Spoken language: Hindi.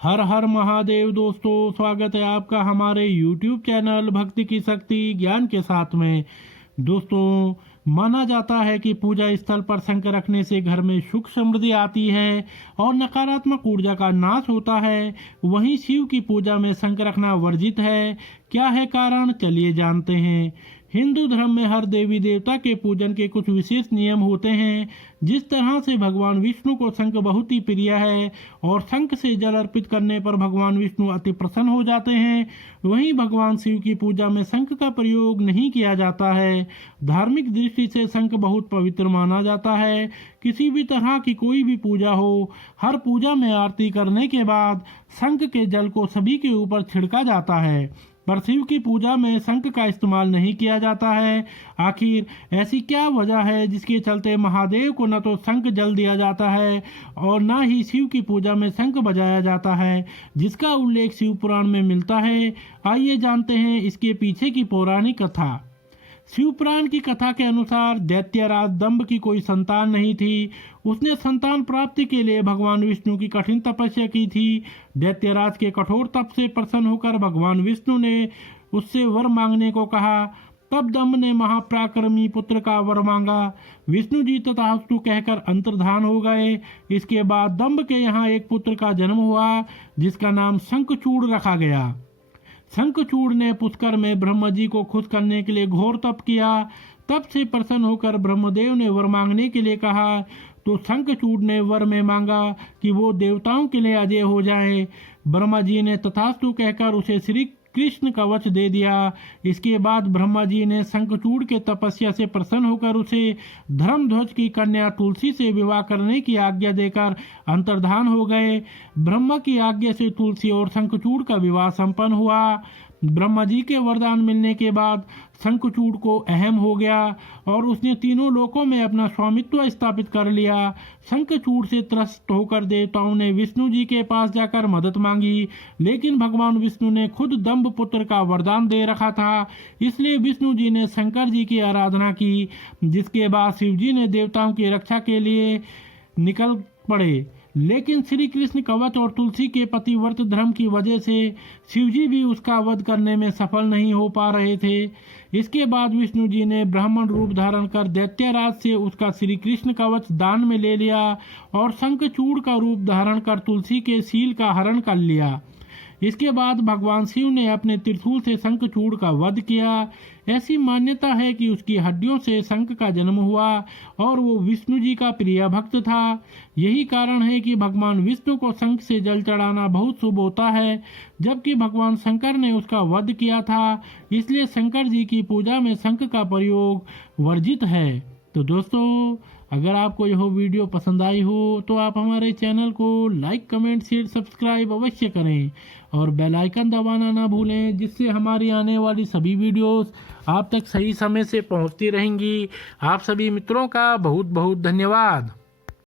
हर हर महादेव दोस्तों, स्वागत है आपका हमारे YouTube चैनल भक्ति की शक्ति ज्ञान के साथ में। दोस्तों, माना जाता है कि पूजा स्थल पर शंख रखने से घर में सुख समृद्धि आती है और नकारात्मक ऊर्जा का नाश होता है। वहीं शिव की पूजा में शंख रखना वर्जित है। क्या है कारण, चलिए जानते हैं। हिंदू धर्म में हर देवी देवता के पूजन के कुछ विशेष नियम होते हैं। जिस तरह से भगवान विष्णु को शंख बहुत ही प्रिय है और शंख से जल अर्पित करने पर भगवान विष्णु अति प्रसन्न हो जाते हैं, वहीं भगवान शिव की पूजा में शंख का प्रयोग नहीं किया जाता है। धार्मिक दृष्टि से शंख बहुत पवित्र माना जाता है। किसी भी तरह की कोई भी पूजा हो, हर पूजा में आरती करने के बाद शंख के जल को सभी के ऊपर छिड़का जाता है, पर शिव की पूजा में शंख का इस्तेमाल नहीं किया जाता है। आखिर ऐसी क्या वजह है जिसके चलते महादेव को न तो शंख जल दिया जाता है और न ही शिव की पूजा में शंख बजाया जाता है, जिसका उल्लेख शिव पुराण में मिलता है। आइए जानते हैं इसके पीछे की पौराणिक कथा। शिव पुराण की कथा के अनुसार दैत्यराज दंभ की कोई संतान नहीं थी। उसने संतान प्राप्ति के लिए भगवान विष्णु की कठिन तपस्या की थी। दैत्यराज के कठोर तप से प्रसन्न होकर भगवान विष्णु ने उससे वर मांगने को कहा। तब दंभ ने महापराक्रमी पुत्र का वर मांगा। विष्णु जी तथास्तु कहकर अंतर्धान हो गए। इसके बाद दंभ के यहाँ एक पुत्र का जन्म हुआ, जिसका नाम शंखचूड़ रखा गया। शंखचूड़ ने पुष्कर में ब्रह्मा जी को खुश करने के लिए घोर तप किया। तब से प्रसन्न होकर ब्रह्मदेव ने वर मांगने के लिए कहा, तो शंखचूड़ ने वर में मांगा कि वो देवताओं के लिए अजय हो जाए। ब्रह्मा जी ने तथास्तु कहकर उसे श्री कृष्ण कवच दे दिया। इसके बाद ब्रह्मा जी ने शंखचूड़ के तपस्या से प्रसन्न होकर उसे धर्मध्वज की कन्या तुलसी से विवाह करने की आज्ञा देकर अंतर्धान हो गए। ब्रह्मा की आज्ञा से तुलसी और शंखचूड़ का विवाह संपन्न हुआ। ब्रह्मा जी के वरदान मिलने के बाद शंखचूड़ को अहम हो गया और उसने तीनों लोकों में अपना स्वामित्व स्थापित कर लिया। शंखचूड़ से त्रस्त होकर देवताओं ने विष्णु जी के पास जाकर मदद मांगी, लेकिन भगवान विष्णु ने खुद दंभ पुत्र का वरदान दे रखा था। इसलिए विष्णु जी ने शंकर जी की आराधना की, जिसके बाद शिव जी ने देवताओं की रक्षा के लिए निकल पड़े। लेकिन श्री कृष्ण कवच और तुलसी के पतिव्रत धर्म की वजह से शिवजी भी उसका वध करने में सफल नहीं हो पा रहे थे। इसके बाद विष्णु जी ने ब्राह्मण रूप धारण कर दैत्यराज से उसका श्री कृष्ण कवच दान में ले लिया और शंखचूड़ का रूप धारण कर तुलसी के शील का हरण कर लिया। इसके बाद भगवान शिव ने अपने त्रिशूल से शंखचूड़ का वध किया। ऐसी मान्यता है कि उसकी हड्डियों से शंख का जन्म हुआ और वो विष्णु जी का प्रिय भक्त था। यही कारण है कि भगवान विष्णु को शंख से जल चढ़ाना बहुत शुभ होता है, जबकि भगवान शंकर ने उसका वध किया था। इसलिए शंकर जी की पूजा में शंख का प्रयोग वर्जित है। तो दोस्तों, अगर आपको यह वीडियो पसंद आई हो तो आप हमारे चैनल को लाइक, कमेंट, शेयर, सब्सक्राइब अवश्य करें और बेल आइकन दबाना ना भूलें, जिससे हमारी आने वाली सभी वीडियोस आप तक सही समय से पहुंचती रहेंगी। आप सभी मित्रों का बहुत बहुत धन्यवाद।